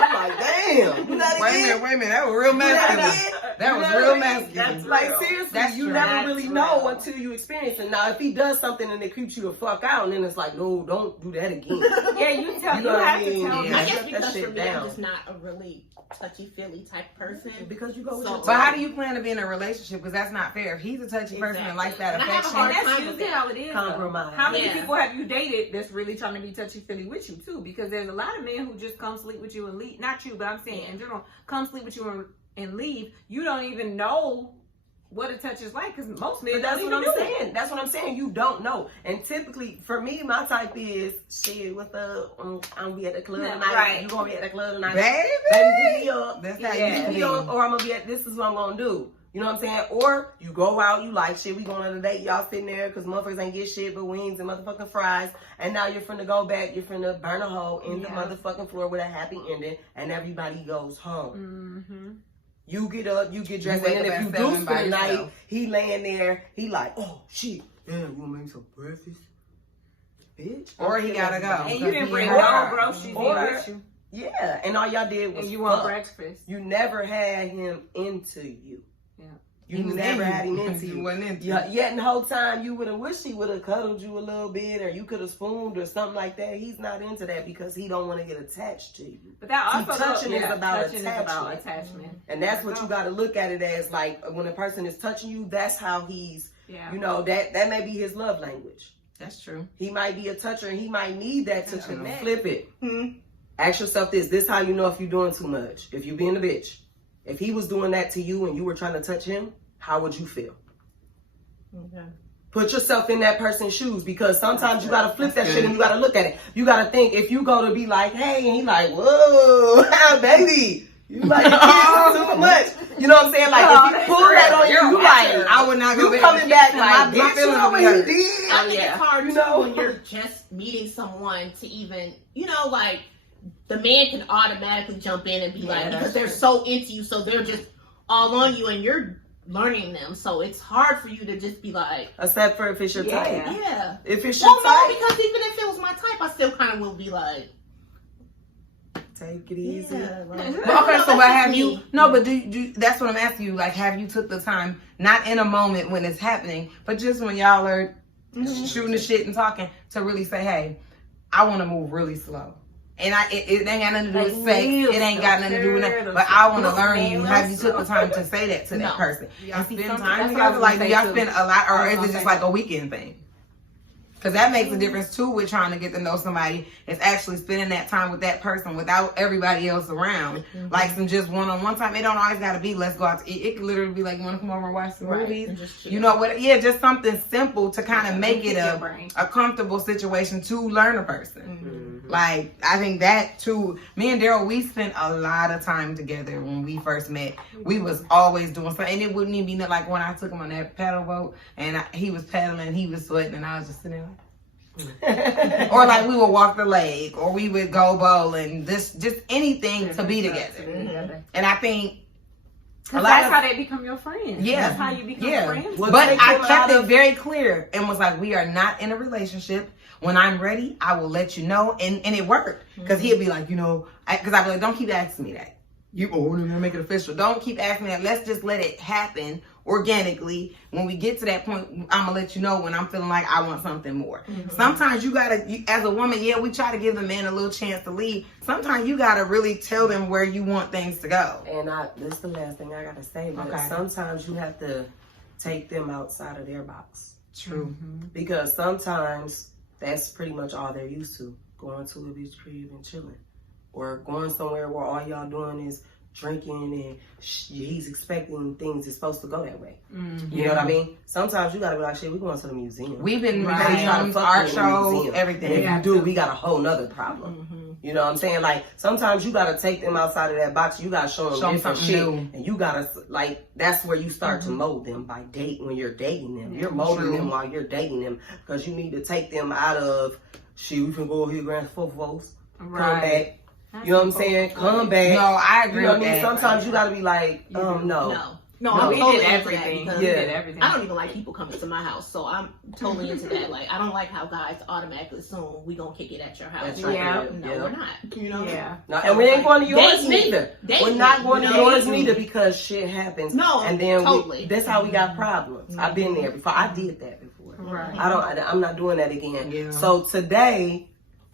I'm like, damn, you not Wait a minute, that was real masculine. That was real masculine. That's like seriously, That's you true. never That's really real. know until you experience it. Now, if he does something and it creeps you the fuck out, and then it's like, no, don't do that again. Yeah, you tell. You You, know what I have to mean? tell Yeah. me. I guess Shut that because shit for me, down. I'm just not a really touchy-feely type person. Because you go with So- your But how do you plan to be in a relationship? Because that's not fair. If he's a touchy person and likes that And I have a affection, hard And that's time with usually that. how it is. though. Compromise. How many Yeah. people have you dated that's really trying to be touchy feely with you too? Because there's a lot of men who just come sleep with you and leave. Not you, but I'm saying in general, come sleep with you and leave. You don't even know what a touch is like because most men But that's don't what even I'm do it. saying. That's what I'm saying. You don't know. And typically, for me, my type is, shit, what's up? I'm gonna be at the club Yeah, tonight. right. You gonna be at the club tonight? baby. Baby, pick me up. That's how Yeah. you Pick be. me up, or I'm gonna be at, this is what I'm gonna do. You know what I'm saying? Or you go out, you like shit, we going on a date, y'all sitting there because motherfuckers ain't get shit but wings and motherfucking fries. And now you're finna go back, you're finna burn a hole in the motherfucking floor with a happy ending, and everybody goes home. Mm-hmm. You get up, you get dressed, wake and then up if at you 7 do by spend the night, yourself. he laying there, he like, oh shit, damn, you wanna make some breakfast? Bitch. Or he gotta go. And you didn't bring Or- no groceries in or- with you. Yeah, and all y'all did was And you want fuck. breakfast. You never had him into you. You never had him into you. Wasn't into Yeah, yet in the whole time you would have wished he would have cuddled you a little bit, or you could have spooned or something like that. He's not into that because he don't want to get attached to you. But that See, also touching is about attachment. And that's what you got to look at it as. Like when a person is touching you, that's how he's. Yeah. You know, that may be his love language. That's true. He might be a toucher, and he might need that to connect. flip it. Ask yourself this how you know if you're doing too much. If you're being a bitch. If he was doing that to you and you were trying to touch him, how would you feel? Okay. Put yourself in that person's shoes, because sometimes you gotta flip that shit and you gotta look at it. You gotta think, if you go to be like, hey, and he like, whoa, baby, you like too much. You know what I'm saying? Like if you pull that on you, like I would not go you coming back like, my bitch, feelings you know would be what hurt. he did? I think it's hard, You know? when you're just meeting someone to even, you know, like, the man can automatically jump in and be like, because they're so into you, so they're just all on you, and you're learning them. So it's hard for you to just be like, Except for if it's your type. yeah. If it's your Well, no, type, because even if it was my type, I still kind of will be like, take it easy. yeah. Like, Okay, so what have me. you? No, but do that's what I'm asking you. Like, have you took the time, not in a moment when it's happening, but just when y'all are shooting the shit and talking, to really say, hey, I want to move really slow. And it ain't got nothing to do with sex. It ain't got nothing to do with that. But I want to learn you. Have you took the time to say that to that person? Y'all spend time together? Like, do y'all spend a lot, or is it just like a weekend thing? Because that makes a difference too with trying to get to know somebody. It's actually spending that time with that person without everybody else around. Like some just one-on-one time. It don't always got to be, let's go out to eat. It could literally be like, you want to come over and watch some movies? You know what? Yeah, just something simple to kind of make it a comfortable situation to learn a person. Like, I think that too. Me and Daryl, we spent a lot of time together when we first met. We was always doing something. And it wouldn't even be like when I took him on that paddle boat and he was paddling, he was sweating, and I was just sitting there. Or like we would walk the lake, or we would go bowling, just anything to be together. And I think that's how they become your friends. Yeah. That's how you become friends. But I kept it very clear and was like, we are not in a relationship. When I'm ready, I will let you know. And it worked. Because he'd be like, you know, because I'd be like, don't keep asking me that. We're going to make it official. Don't keep asking me that. Let's just let it happen organically. When we get to that point, I'm going to let you know when I'm feeling like I want something more. Sometimes you got to, as a woman, we try to give the man a little chance to leave. Sometimes you got to really tell them where you want things to go. And this is the last thing I got to say, but sometimes you have to take them outside of their box. True. Because sometimes that's pretty much all they're used to. Going to a beach crib and chilling. Or going somewhere where all y'all doing is drinking and he's expecting things is supposed to go that way. You know what I mean? Sometimes you gotta be like, shit, we going to the museum. We've been museums, art shows, everything. And if you do, we got a whole nother problem. You know what I'm saying? Like, sometimes you gotta take them outside of that box. You gotta show them different shit. New. And you gotta, like, that's where you start to mold them by when you're dating them. You're molding them while you're dating them. Because you need to take them out of, shit, we can go here, grand folks. Come back. You know what I'm saying? Come back. No, I agree. You know what I mean? Sometimes you gotta be like, No, we did everything. We did everything. I don't even like people coming to my house, so I'm totally into that. Like, I don't like how guys automatically assume we gonna kick it at your house. We're not. You know? No, and we ain't going to yours neither. We're not going to yours neither because shit happens. No, and then totally. That's how we got problems. I've been there before. I did that before. Right. I'm not doing that again. So today,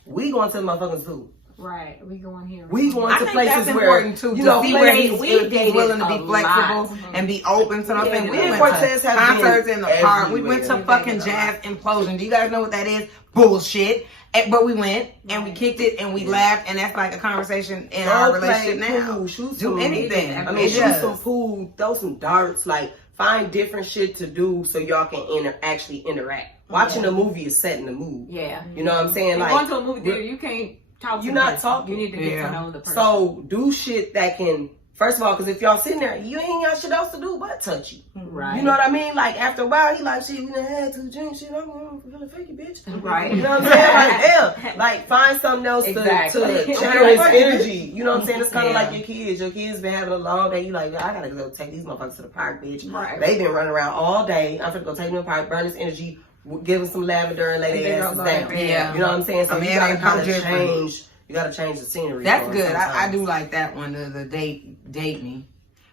we going to the motherfucking zoo. Right, we going here. We going to places that's where important too. You know, see where he's willing to be flexible and be open to something. We went to concerts in the park. We went to fucking Jazz Implosion. Do you guys know what that is? Bullshit. But we went and we kicked it and we laughed, and that's like a conversation in our relationship now. Do anything. I mean, shoot some pool, throw some darts, like find different shit to do so y'all can actually interact. Watching a movie is setting the mood. Yeah. You know what I'm saying? Like going to a movie theater, you can't talk to you're not talking. You need to get to know the person. So do shit that can, first of all, because if y'all sitting there, you ain't got shit else to do but touch you. Right. You know what I mean? Like after a while, he like, shit, we done had 2 drinks, shit, I'm gonna fake it, bitch. Right. You know what I'm saying? Like, yeah. Like find something else to channel his energy. You know what I'm saying? It's kind of like your kids. Your kids been having a long day. You like, I gotta go take these motherfuckers to the park, bitch. Right. They been running around all day. I'm finna go take them to the park, burn this energy, give them some lavender and lay their asses down. Yeah. You know what I'm saying? So you gotta kind of change. You gotta change the scenery. That's good. I do like that one. The date me.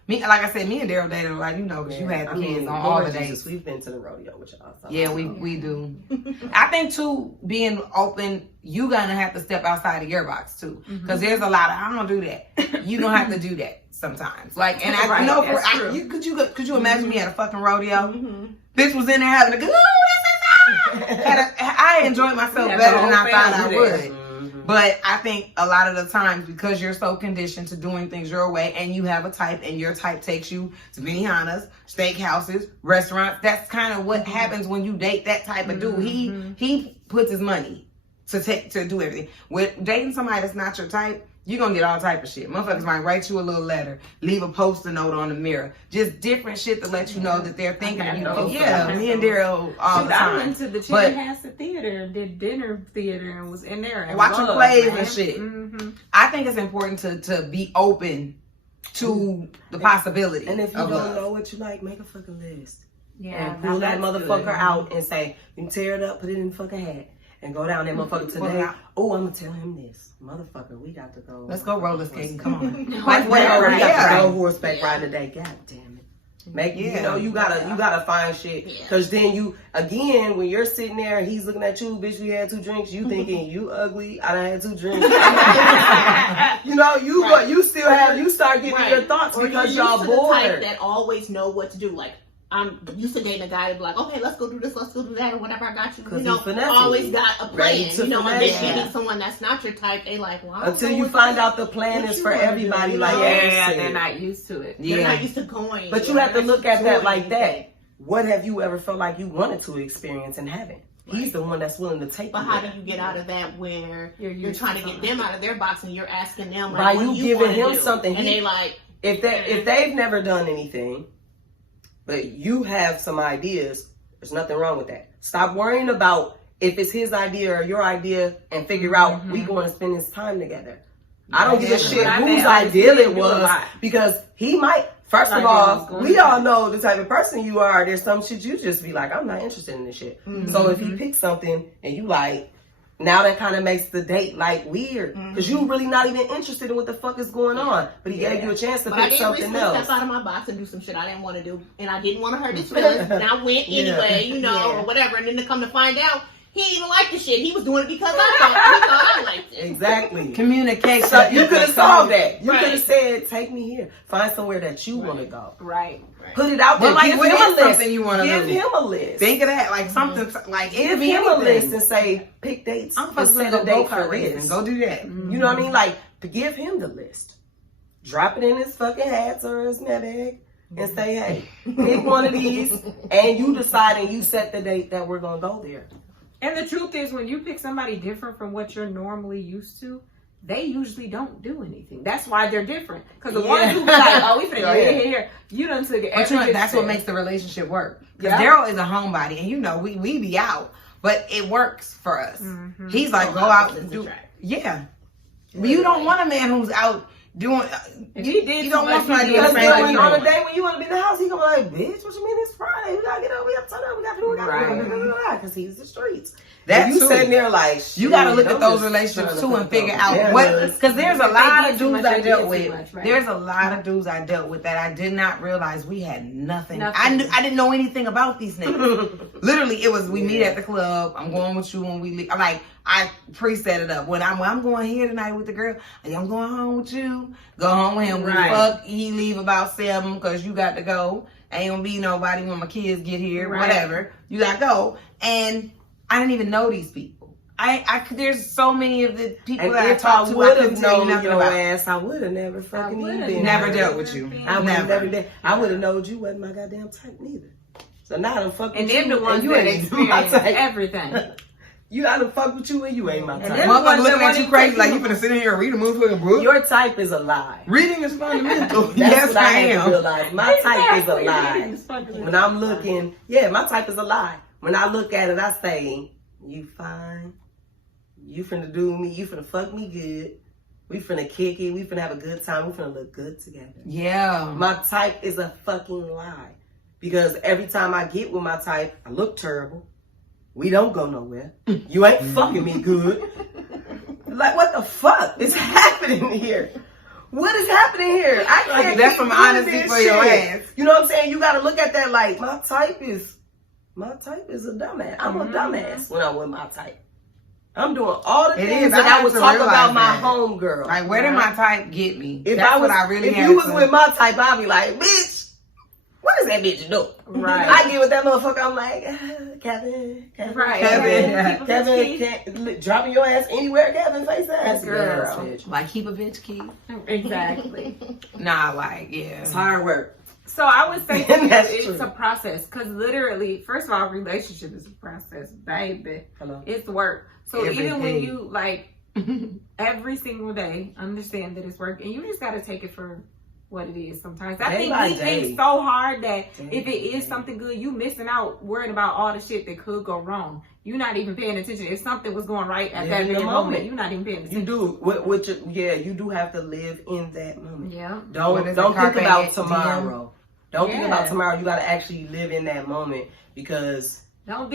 Me, like I said, me and Daryl dated a lot, you know, because you had the kids on all the days. We've been to the rodeo with y'all. So Yeah, we do. I think too, being open, you gonna have to step outside of your box too, because there's a lot of I don't do that. You gonna have to do that sometimes. Like, and I know could you imagine me at a fucking rodeo? Bitch was in there having a good. I enjoyed myself better than I thought I would. But I think a lot of the times, because you're so conditioned to doing things your way, and you have a type, and your type takes you to Benihana's, steakhouses, restaurants. That's kind of what happens when you date that type of dude. He puts his money to do everything. With dating somebody that's not your type, you're gonna get all type of shit. Motherfuckers might write you a little letter, leave a post-it note on the mirror, just different shit to let you know that they're thinking of you. Yeah, me and Daryl all the time. I went to the Chanhassen Theater, did dinner theater, and was in there and watching plays and shit. I think it's important to be open to the possibility. And if you don't know what you like, make a fucking list. Yeah, and pull that motherfucker out and say, you can tear it up, put it in the fucking hat. And go down that motherfucker today. Oh, I'm gonna tell him this. Motherfucker, we got to go. Let's go roller skating. Come on. Like whatever. We got to go horseback riding today. God damn it. You know, you gotta find shit. Cause then you, again, when you're sitting there and he's looking at you, bitch, we had 2 drinks, you thinking, you ugly, I done had 2 drinks. You know, you still have, you start getting your thoughts or because y'all bored. The type that always know what to do. Like, I'm used to dating a guy to be like, okay, let's go do this, let's go do that, or whatever, I got you. You know, always got a plan. You know, and then you meet someone that's not your type, they like, well, until you find out the plan is for everybody, like, they're not used to it. They're not used to going. But you have to look at that like that. What have you ever felt like you wanted to experience and haven't? He's the one that's willing to take. But how do you get out of that where you're trying to get them out of their box and you're asking them like, by you giving him something, and they like, if they've never done anything, but you have some ideas, there's nothing wrong with that. Stop worrying about if it's his idea or your idea and figure out we going to spend this time together. I don't give a shit whose idea it was, because he might, first of all, we all know the type of person you are. There's some shit you just be like, I'm not interested in this shit. So if he picks something and you like, now that kind of makes the date like weird, because you really not even interested in what the fuck is going on. But he gave you a chance to pick something else. Step out of my box and do some shit I didn't want to do, and I didn't want to hurt his feelings, and I went anyway, you know, or whatever. And then to come to find out, he didn't even like the shit. He was doing it because I thought I liked it. Exactly. Communication. So you could have solved that. You could have said, take me here. Find somewhere that you want to go. Right. Put it out there. Like, give him a list. Something you want to Give him a list. Think of that. Like something, like give him a list and say, pick dates. I'm supposed to go date for this. Go do that. You know what I mean? Like, to give him the list. Drop it in his fucking hats or his bag and say, hey, pick one of these, and you decide and you set the date that we're going to go there. And the truth is, when you pick somebody different from what you're normally used to, they usually don't do anything. That's why they're different. Because the ones who be like, oh, we finna go here, you done took it. But that's what makes the relationship work. Because Daryl is a homebody, and you know, we be out, but it works for us. He's like, go out and do. Yeah. But you don't want a man who's out doing. You don't want somebody doing the same thing. On a day when you want to be in the house, he gonna be like, bitch, what you mean it's Friday? We gotta get up, we gotta turn up, we gotta do it, because he's the streets. That you sitting there like, you gotta look at those relationships too and figure out what, because there's a lot of dudes I dealt with. There's a lot of dudes I dealt with that I did not realize we had nothing. I didn't know anything about these niggas. Literally, it was we meet at the club. I'm going with you when we leave. Like, I pre-set it up. When I'm going here tonight with the girl, I'm going home with you. Go home with him. We fuck. He leave about 7 because you got to go. Ain't gonna be nobody when my kids get here. Whatever. You got to go. And I didn't even know these people. There's so many of the people that I talked to. I couldn't tell you nothing about. Ass, I would have never fucking even never dealt with you. I would have known you wasn't my goddamn type neither. So now I'm fucking. And then the ones that experience everything. You gotta fuck with you and you ain't my type. Motherfucker looking at you crazy like you finna sit in here and read a motherfucking book. Your type is a lie. Reading is fundamental. Yes, I had to realize. My type is a lie. When I'm looking, my type is a lie. When I look at it, I say, you fine. You finna do me. You finna fuck me good. We finna kick it. We finna have a good time. We finna look good together. Yeah. My type is a fucking lie. Because every time I get with my type, I look terrible. We don't go nowhere. You ain't fucking me good. Like, what the fuck is happening here? what is happening here? I can't. That's some honesty for your ass. You know what I'm saying? You got to look at that like my type is a dumbass. I'm a dumbass when I'm with my type. I'm doing all the things that I would talk about my homegirl. Like, where did my type get me? If That's I was, what I really if had you was to. with my type, I'd be like, bitch, what is that bitch doing? Right. I get with that motherfucker. I'm like, Kevin, Right. Kevin, dropping your ass anywhere, Kevin, face ass, Girl. bitch. Like, keep a bitch, keep. Exactly. Nah, like, yeah. It's hard work. So I would say to you, That's it's true. a process. Because literally, first of all, relationship is a process, baby. Hello. It's work. So Every even when day. you, like, every single day, understand that it's work. And you just got to take it for what it is sometimes. I Day think by we day. think so hard that Day if by it is day. something good, you missing out worrying about all the shit that could go wrong. You're not even paying attention. If something was going right at Live that in the very moment. moment, you're not even paying attention. You do. You do have to live in that moment. Yeah. Don't What is think it, carpe about diem? tomorrow. Don't think Yeah. about tomorrow. You got to actually live in that moment because Don't.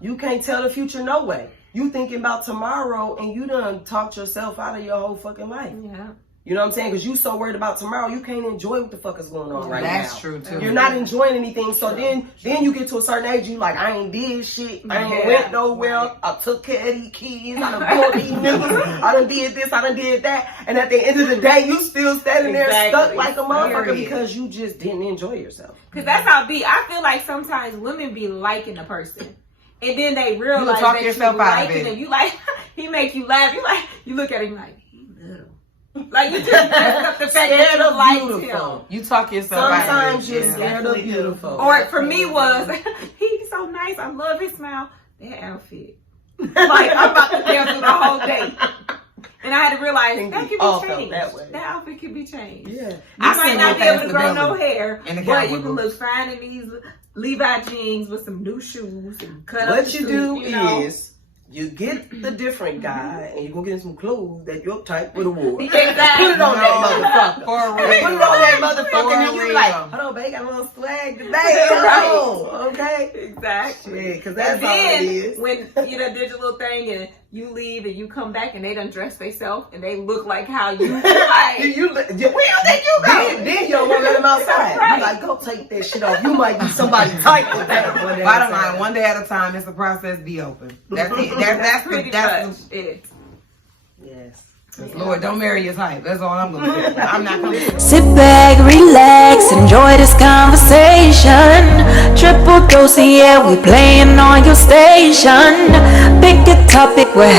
you can't tell the future no way. You thinking about tomorrow and you done talked yourself out of your whole fucking life. Yeah. You know what I'm saying? Because you so worried about tomorrow, you can't enjoy what the fuck is going on right now. That's true, too. You're not enjoying anything. So then you get to a certain age, you like, I ain't did shit. I ain't Yeah. went nowhere. I took care of these kids. I done bought these niggas. I done did this. I done did that. And at the end of the day, you still standing there stuck Exactly. like a motherfucker Period. because you just didn't enjoy yourself. Cause that's how it be. I feel like sometimes women be liking a person, and then they realize talk that yourself you out of liking it. him. You like he make you laugh. You look at him like he little. Like you just messed up the fact that Scared you of liked beautiful. him. You talk yourself out of Sometimes it. you're Yeah. scared of beautiful. Or for me was he's so nice. I love his smile. That outfit. Like I'm about to dance through the whole day. And I had to realize think that we can all be felt changed. that way. That outfit can be changed. Yeah. You I might seen not him be able past to the grow no building. hair, In the but cowboy you can look fine in these Levi jeans with some new shoes and cut up What the you suit, do you know? is you get the different guy and you go get him some clothes that your type would have wore. Exactly. Put it on that motherfucker. For Put it real. on that motherfucker and you be like, real. hold on, babe, got a little swag today. Hold on, okay? Exactly. Yeah, because that's And all it then is. when you done did your little thing and you leave and you come back and they done dress themselves and they look like how you like. Where you think you go? Then you don't want to let him outside. Right. You like, go take that shit off. You might be somebody tight with that. Bottom line, one day at a time. It's a process. Be open. That's it. That's Pretty that's much it. Yes. Lord, don't marry your type. That's all I'm gonna say. I'm not coming to Sit back, relax, enjoy this conversation. Triple dose, yeah, we playing on your station. Pick a topic, we're